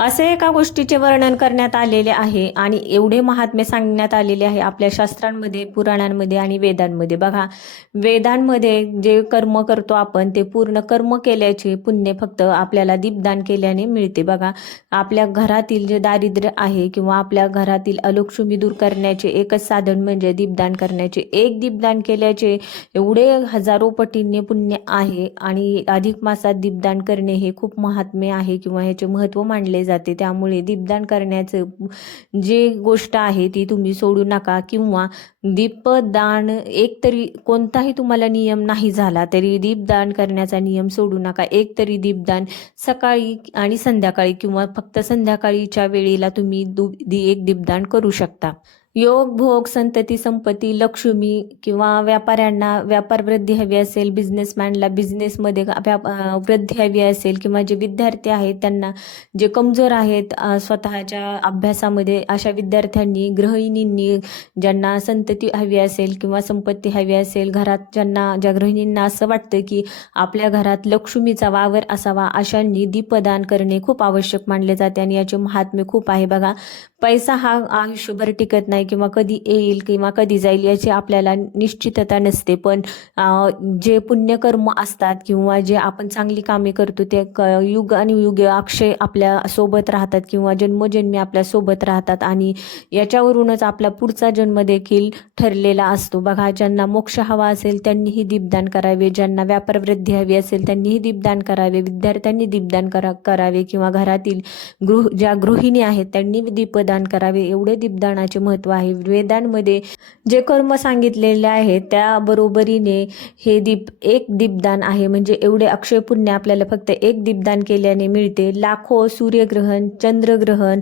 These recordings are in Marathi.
असे एका गोष्टीचे वर्णन करण्यात आलेले आहे आणि एवढे महात्म्य सांगण्यात आलेले आहे आपल्या शास्त्रांमध्ये, पुराणांमध्ये आणि वेदांमध्ये. बघा, वेदांमध्ये जे कर्म करतो आपण ते पूर्ण कर्म केल्याचे पुण्य फक्त आपल्याला दीपदान केल्याने मिळते. बघा, आपल्या घरातील जे दारिद्र्य आहे किंवा आपल्या घरातील अलक्षुमी दूर करण्याचे एकच साधन म्हणजे दीपदान करण्याचे. एक दीपदान केल्याचे एवढे हजारो पटींनी पुण्य आहे आणि अधिक मासात दीपदान करणे हे खूप महात्म्य आहे किंवा ह्याचे महत्त्व मानले जाते. त्यामुळे दीपदान करण्याचं जे गोष्ट आहे ती तुम्ही सोडू नका. किंवा दीपदान एक तरी कोणताही तुम्हाला नियम नाही झाला तरी दीपदान करण्याचा नियम सोडू नका. एक तरी दीपदान सकाळी आणि संध्याकाळी किंवा फक्त संध्याकाळीच्या वेळेला तुम्ही एक दीपदान करू शकता. योग, भोग, संतती, संपत्ती, लक्ष्मी किंवा व्यापाऱ्यांना व्यापार वृद्धी हवी असेल, बिझनेसमॅनला बिझनेसमध्ये वृद्धी हवी असेल किंवा जे विद्यार्थी आहेत त्यांना, जे कमजोर आहेत स्वतःच्या अभ्यासामध्ये, अशा विद्यार्थ्यांनी, गृहिणींनी ज्यांना संतती हवी असेल किंवा संपत्ती हवी असेल, घरात ज्या गृहिणींना असं वाटतं की आपल्या घरात लक्ष्मीचा वावर असावा, अशांनी दीपदान करणे खूप आवश्यक मानले जाते आणि याचे महात्म्य खूप आहे. बघा, पैसा हा आयुष्यभर टिकत नाही किंवा कधी येईल किंवा कधी जाईल याची आपल्याला निश्चितता नसते. पण जे पुण्यकर्म असतात किंवा जे आपण चांगली कामे करतो ते युग आणि युग अक्षय आपल्या सोबत राहतात किंवा जन्मोजन्मी आपल्या सोबत राहतात आणि याच्यावरूनच आपला पुढचा जन्म देखील ठरलेला असतो. बघा, ज्यांना मोक्ष हवा असेल त्यांनीही दीपदान करावे, ज्यांना व्यापार वृद्धी हवी असेल त्यांनीही दीपदान करावे, विद्यार्थ्यांनी दीपदान करावे किंवा घरातील ज्या गृहिणी आहेत त्यांनी दीपदान करावे. एवढे दीपदानाचे महत्त्व आहे. वेदांमध्ये जे कर्म सांगितलेले आहेत त्या बरोबरीने हे एक दीपदान आहे. म्हणजे एवढे अक्षय पुण्य आपल्याला फक्त एक दीपदान केल्याने मिळते. लाखो सूर्यग्रहण, चंद्रग्रहण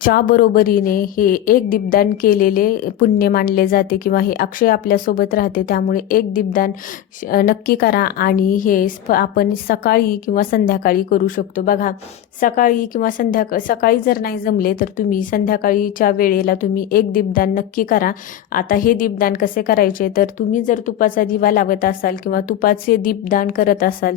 च्या बरोबरीने हे एक दीपदान केलेले पुण्य मानले जाते किंवा हे अक्षय आपल्यासोबत राहते. त्यामुळे एक दीपदान नक्की करा आणि हे आपण सकाळी किंवा संध्याकाळी करू शकतो. बघा, सकाळी किंवा सकाळी जर नाही जमले तर तुम्ही संध्याकाळीच्या वेळेला तुम्ही एक दीपदान नक्की करा. आता हे दीपदान कसे करायचे, तर तुम्ही जर तुपाचा दिवा लावत असाल किंवा तुपाचे दीपदान करत असाल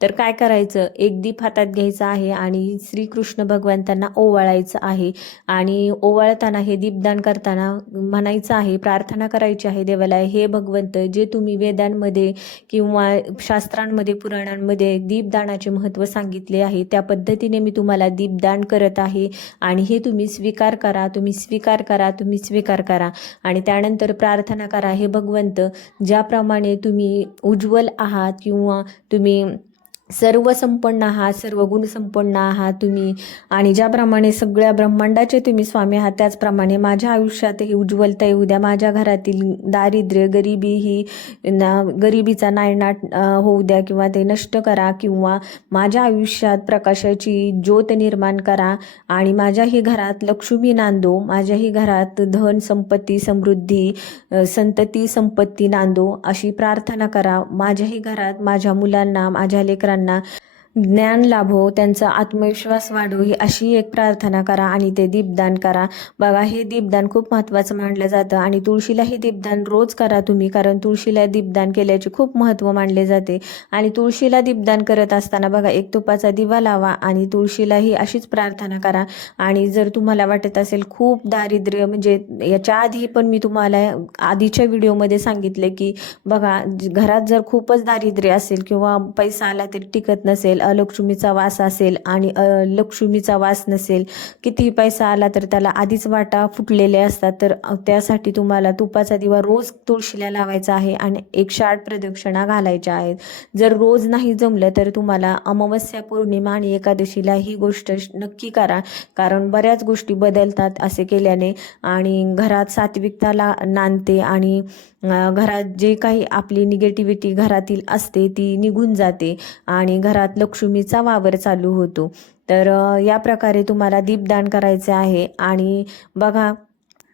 तर काय करायचं, एक दीप हातात घ्यायचा आहे आणि श्रीकृष्ण भगवंतांना ओवाळायचं आहे आणि ओवाळताना हे दीपदान करताना म्हणायचं आहे, प्रार्थना करायची आहे देवाला, हे भगवंत, जे तुम्ही वेदांमध्ये किंवा शास्त्रांमध्ये, पुराणांमध्ये दीपदानाचे महत्त्व सांगितले आहे त्या पद्धतीने मी तुम्हाला दीपदान करत आहे आणि हे तुम्ही स्वीकार करा, तुम्ही स्वीकार करा, तुम्ही स्वीकार करा. आणि त्यानंतर प्रार्थना करा, हे भगवंत, ज्याप्रमाणे तुम्ही उज्ज्वल आहात किंवा तुम्ही सर्व संपन्न आहात, सर्व गुण संपन्न आहात तुम्ही, आणि ज्याप्रमाणे सगळ्या ब्रह्मांडाचे तुम्ही स्वामी आहात त्याचप्रमाणे माझ्या आयुष्यातही उज्ज्वलता येऊ द्या. माझ्या घरातील दारिद्र्य, गरिबीचा नायनाट होऊ द्या किंवा ते नष्ट करा किंवा माझ्या आयुष्यात प्रकाशाची ज्योत निर्माण करा आणि माझ्याही घरात लक्ष्मी नांदो, माझ्याही घरात धन, संपत्ती, समृद्धी, संतती, संपत्ती नांदो, अशी प्रार्थना करा. माझ्याही घरात माझ्या मुलांना, माझ्या लेकरांना ज्ञान लाभो, त्यांचा आत्मविश्वास वाढो, ही अशी एक प्रार्थना करा आणि ते दीपदान करा. बघा, हे दीपदान खूप महत्त्वाचं मानलं जातं आणि तुळशीलाही दीपदान रोज करा तुम्ही, कारण तुळशीला दीपदान केल्याचे खूप महत्त्व मानले जाते. आणि तुळशीला दीपदान करत असताना बघा, एक तुपाचा दिवा लावा आणि तुळशीलाही अशीच प्रार्थना करा. आणि जर तुम्हाला वाटत असेल खूप दारिद्र्य, म्हणजे याच्या आधी पण मी तुम्हाला आधीच्या व्हिडिओमध्ये सांगितले की बघा, घरात जर खूपच दारिद्र्य असेल किंवा पैसा आला तरी टिकत नसेल, अलक्ष्मीचा वास असेल आणि लक्ष्मीचा वास नसेल, किती पैसा आला तर त्याला आधीच वाटा फुटलेले असतात, तर त्यासाठी तुम्हाला तुपाचा दिवा रोज तुळशीला लावायचा आहे आणि 108 प्रदक्षिणा घालायच्या आहेत. जर रोज नाही जमलं तर तुम्हाला अमावस्या, पौर्णिमा आणि एकादशीला ही गोष्ट नक्की करा, कारण बऱ्याच गोष्टी बदलतात असे केल्याने आणि घरात सात्विकता नांदते आणि घरात जे काही आपली निगेटिव्हिटी घरातील असते ती निघून जाते आणि घरात लक्ष्मीचा वावर चालू होतो. तर या प्रकारे तुम्हाला दीपदान करायचे आहे. आणि बघा,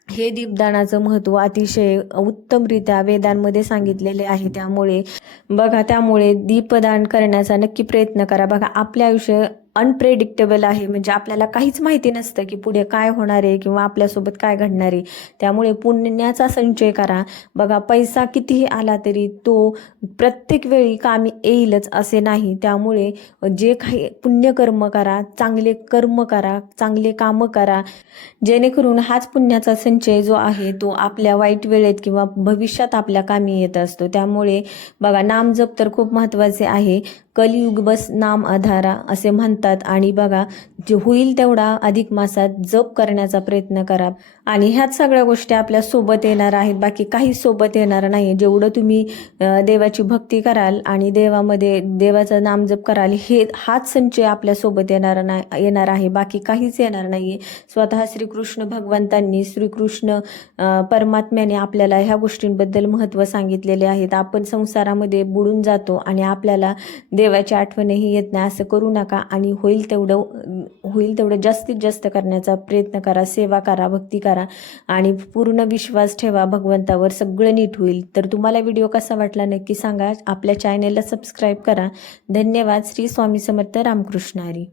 हे दीपदानाचं महत्त्व अतिशय उत्तमरित्या वेदांमध्ये सांगितलेले आहे. त्यामुळे दीपदान करण्याचा नक्की प्रयत्न करा. बघा, आपले आयुष्य अनप्रेडिक्टेबल आहे, म्हणजे आपल्याला काहीच माहिती नसतं की पुढे काय होणार आहे किंवा आपल्यासोबत काय घडणार आहे. त्यामुळे पुण्याचा संचय करा. बघा, पैसा कितीही आला तरी तो प्रत्येक वेळी कामी येईलच असे नाही. त्यामुळे जे काही पुण्यकर्म करा, चांगले कर्म करा, चांगले कामं करा, जेणेकरून हाच पुण्याचा संचय जो आहे तो आपल्या वाईट वेळेत किंवा भविष्यात आपल्या कामी येत असतो. त्यामुळे बघा, नामजप तर खूप महत्त्वाचे आहे. कलियुग बस नाम आधारा असे म्हणतात. आणि बघा, जे होईल तेवढा अधिक मासात जप करण्याचा प्रयत्न करा. आणि ह्याच सगळ्या गोष्टी आपल्या सोबत येणार आहेत, बाकी काही सोबत येणार नाही. जेवढं तुम्ही देवाची भक्ती कराल आणि देवाचं नामजप कराल, हाच संचय आपल्या सोबत येणार आहे, बाकी काहीच येणार नाही. स्वतः श्रीकृष्ण भगवंतांनी, श्रीकृष्ण परमात्म्याने आपल्याला ह्या गोष्टींबद्दल महत्त्व सांगितलेले आहेत. आपण संसारामध्ये बुडून जातो आणि आपल्याला देवाची आठवणही येत नाही. असं करू नका. आणि होईल तेवढं जास्तीत जास्त करण्याचा प्रयत्न करा, सेवा करा, भक्ती करा आणि पूर्ण विश्वास ठेवा भगवंतावर, सगळं नीट होईल. तर तुम्हाला व्हिडिओ कसा वाटला नक्की सांगा. आपल्या चॅनेलला सबस्क्राईब करा. धन्यवाद. श्री स्वामी समर्थ. रामकृष्ण हरी.